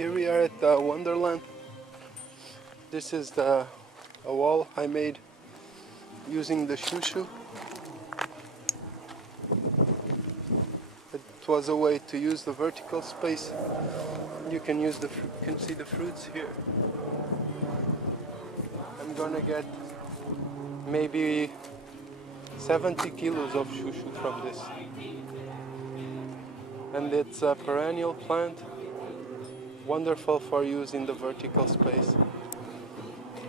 Here we are at Wonderland. This is a wall I made using the shushu. It was a way to use the vertical space. You can see the fruits here. I'm gonna get maybe 70 kilos of shushu from this. And it's a perennial plant, wonderful for use in the vertical space.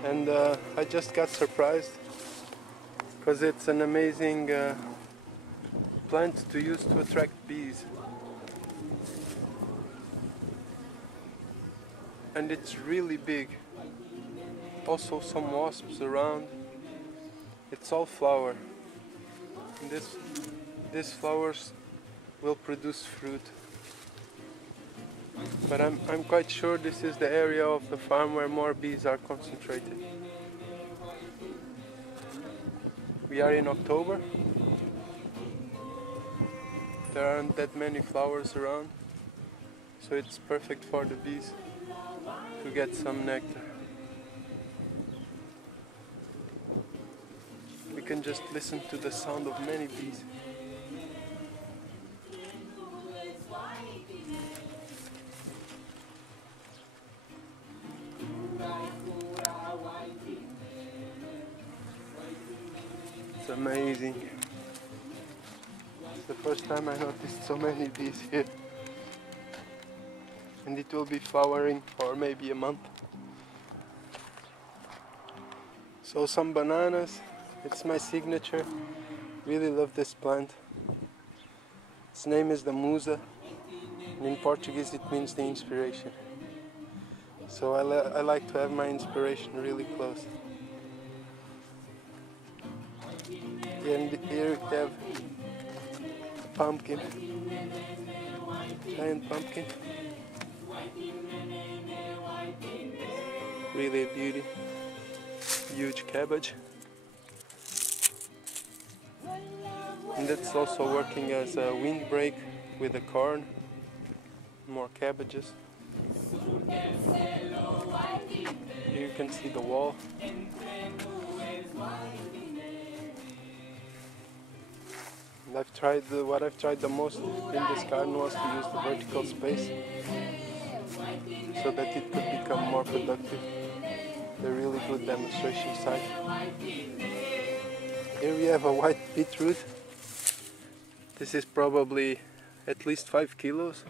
And I just got surprised because it's an amazing plant to use to attract bees. And it's really big. Also some wasps around. It's all flower. And these flowers will produce fruit. But I'm quite sure this is the area of the farm where more bees are concentrated. We are in October. There aren't that many flowers around, so it's perfect for the bees to get some nectar. We can just listen to the sound of many bees. It's amazing. It's the first time I noticed so many bees here. And it will be flowering for maybe a month. So some bananas, it's my signature. Really love this plant. Its name is the musa, and in Portuguese it means the inspiration. So I like to have my inspiration really close. And here we have a pumpkin, giant pumpkin. Really a beauty. Huge cabbage. And that's also working as a windbreak with the corn. More cabbages. Here you can see the wall. And what I've tried the most in this garden was to use the vertical space so that it could become more productive. A really good demonstration site. Here we have a white beetroot. This is probably at least 5 kilos.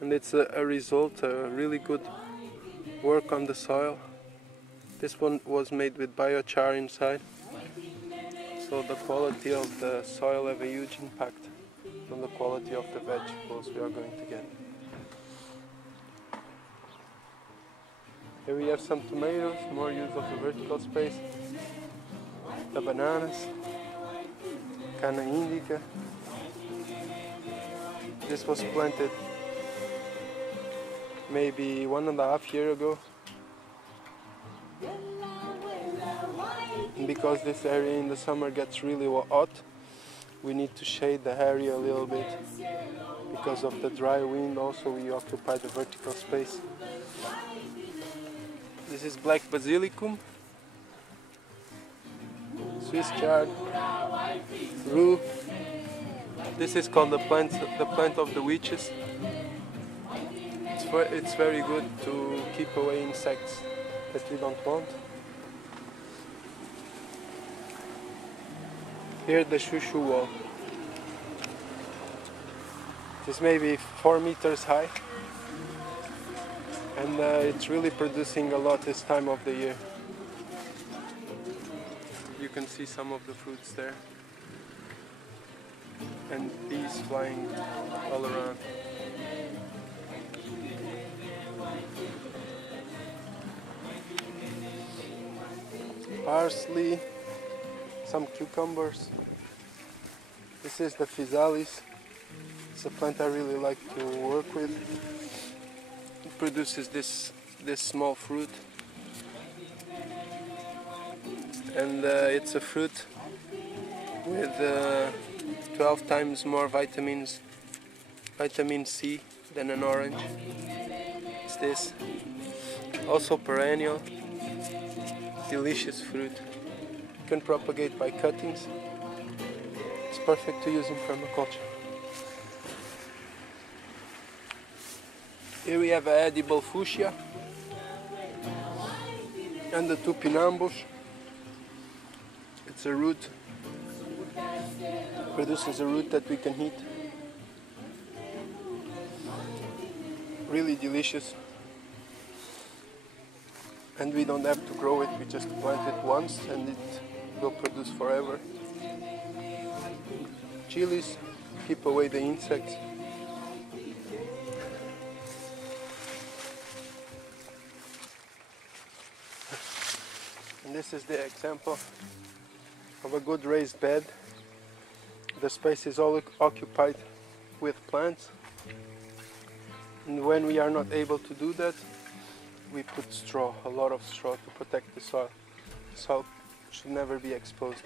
And it's a result, a really good work on the soil. This one was made with biochar inside. So the quality of the soil have a huge impact on the quality of the vegetables we are going to get. Here we have some tomatoes, more use of the vertical space. The bananas, Cana indica. This was planted maybe 1.5 years ago. And because this area in the summer gets really hot, we need to shade the area a little bit. Because of the dry wind also we occupy the vertical space. This is black basilicum, Swiss chard, rue. This is called the plant of the witches. It's very good to keep away insects that we don't want. Here the shushu wall. It's maybe 4 meters high. And it's really producing a lot this time of the year. You can see some of the fruits there. And bees flying all around. Parsley, some cucumbers. This is the physalis. It's a plant I really like to work with. It produces this small fruit, and it's a fruit with 12 times more vitamin C then an orange. It's this. Also perennial, delicious fruit. You can propagate by cuttings. It's perfect to use in permaculture. Here we have an edible fuchsia and the tupinambos. It's a root. Produces a root that we can eat. Really delicious. And we don't have to grow it, we just plant it once and it will produce forever. Chilies keep away the insects. And this is the example of a good raised bed. The space is all occupied with plants. And when we are not able to do that, we put straw, a lot of straw to protect the soil. The soil should never be exposed.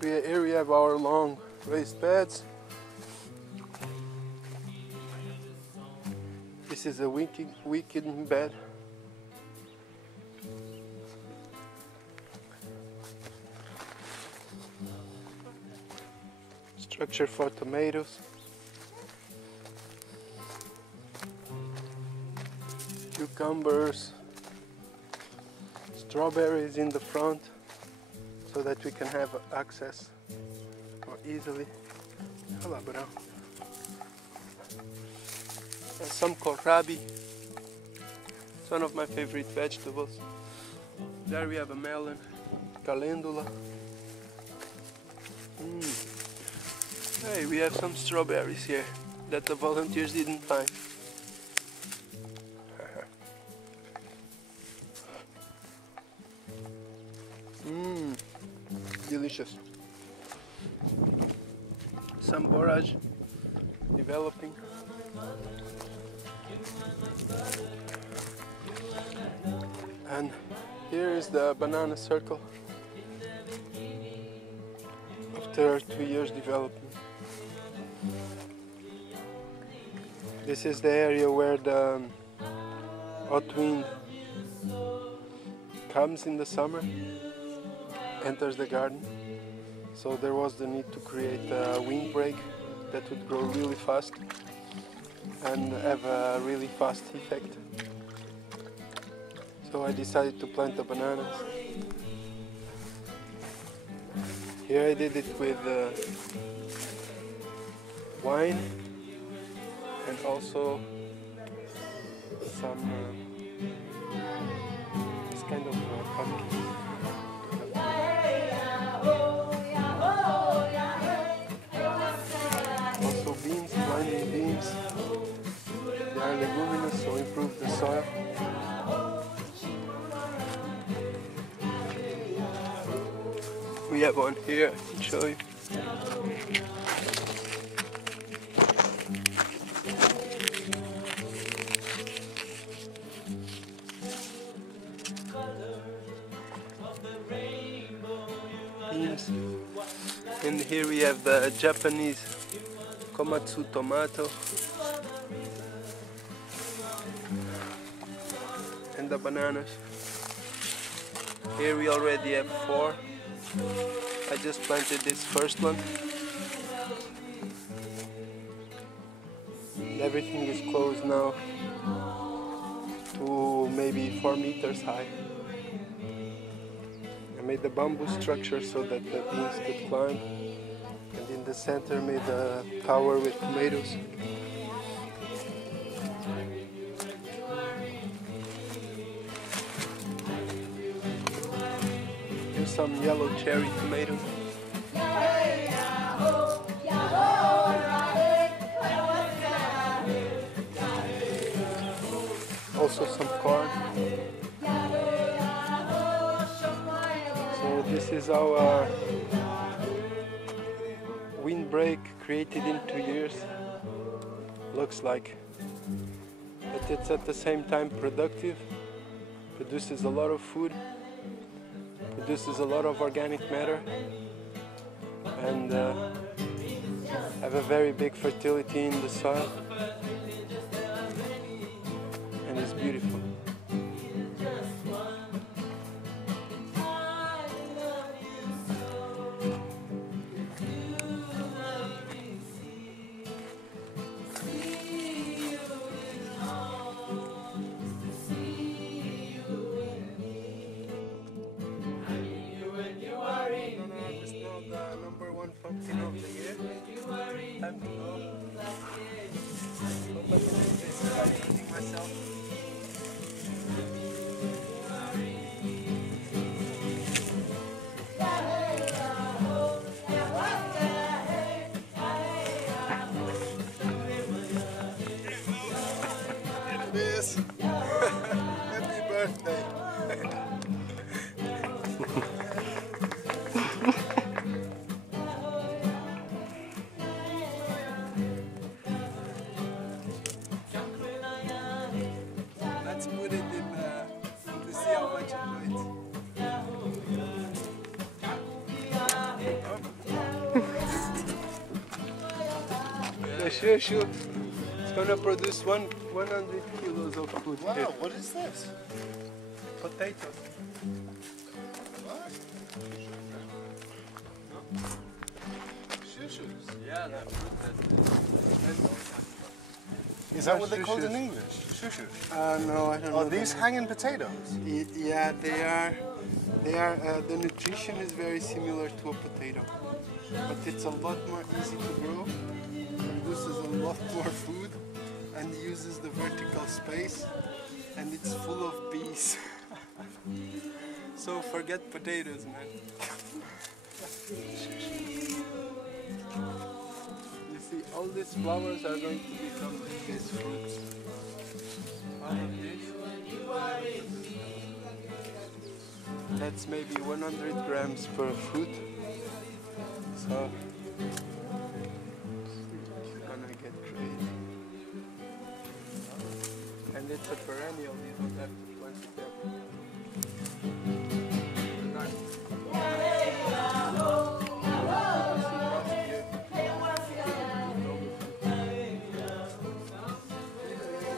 Here we have our long raised beds. This is a wicked bed. Structure for tomatoes. Cucumbers, strawberries in the front so that we can have access more easily. Hello, bro. And some kohlrabi. It's one of my favorite vegetables. There we have a melon, calendula. Hey, we have some strawberries here that the volunteers didn't find. Delicious. Some borage developing. And here is the banana circle after 2 years development. This is the area where the hot wind comes in the summer, enters the garden. So there was the need to create a windbreak that would grow really fast and have a really fast effect. So I decided to plant the bananas. Here I did it with wine and also some this kind of pumpkin. Also beans, blinding beans. They are leguminous, so improve the soil. We have one here, I can show you. Beans. And here we have the Japanese komatsu tomato. And the bananas. Here we already have 4. I just planted this first one. Everything is closed now to maybe 4 meters high. I made the bamboo structure so that the beans could climb, and in the center made a tower with tomatoes. Here's some yellow cherry tomatoes. Also some corn. So this is our windbreak created in 2 years. Looks like. But it's at the same time productive. Produces a lot of food. Produces a lot of organic matter. And have a very big fertility in the soil, and it's beautiful. Pumpkin of the year. Time to go. But look at this, I'm hurting myself. It is. Happy birthday. Let's put it in to see how much it weighs. Sure. It's gonna produce 100 kilos of food. Wow, here. what is this? Potatoes. Shoo-shoos. Yeah, that's Is that what they're called in English? Shoo-shoos. no, I don't know. Are these hanging potatoes? Yeah, they are. The nutrition is very similar to a potato, but it's a lot more easy to grow, produces a lot more food, and uses the vertical space, and it's full of bees. So forget potatoes, man. You see, all these flowers are going to become like these fruits. All of this. That's maybe 100 grams per fruit. So it's gonna get crazy. And it's a perennial, you don't have to plant it every year.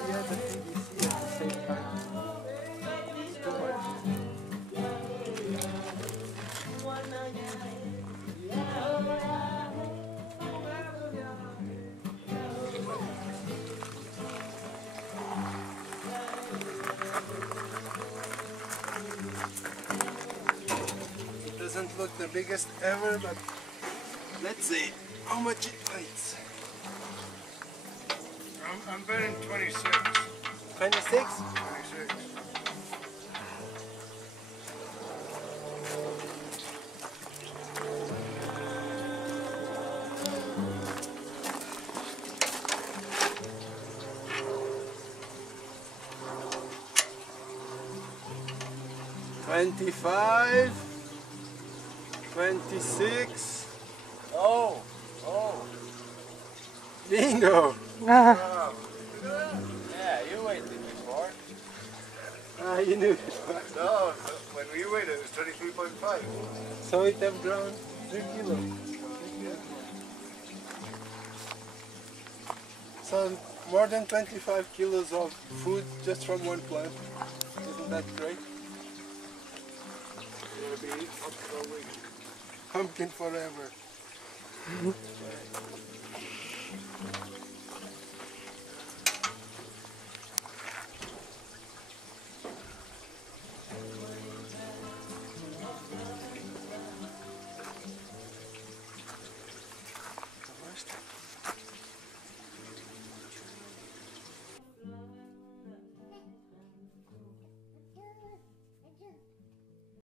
Yeah, the PVC at the same time. It's too much. It doesn't look the biggest ever, but let's see how much it weighs. I'm betting 26. 26? 26. $25, $26. Oh! Bingo! Wow. Yeah, you weighed it before. You knew. No, when we weighed it, it was 23.5. So it have grown 3 kilos. So more than 25 kilos of food just from one plant. Isn't that great? It'll be up to a week. Pumpkin forever.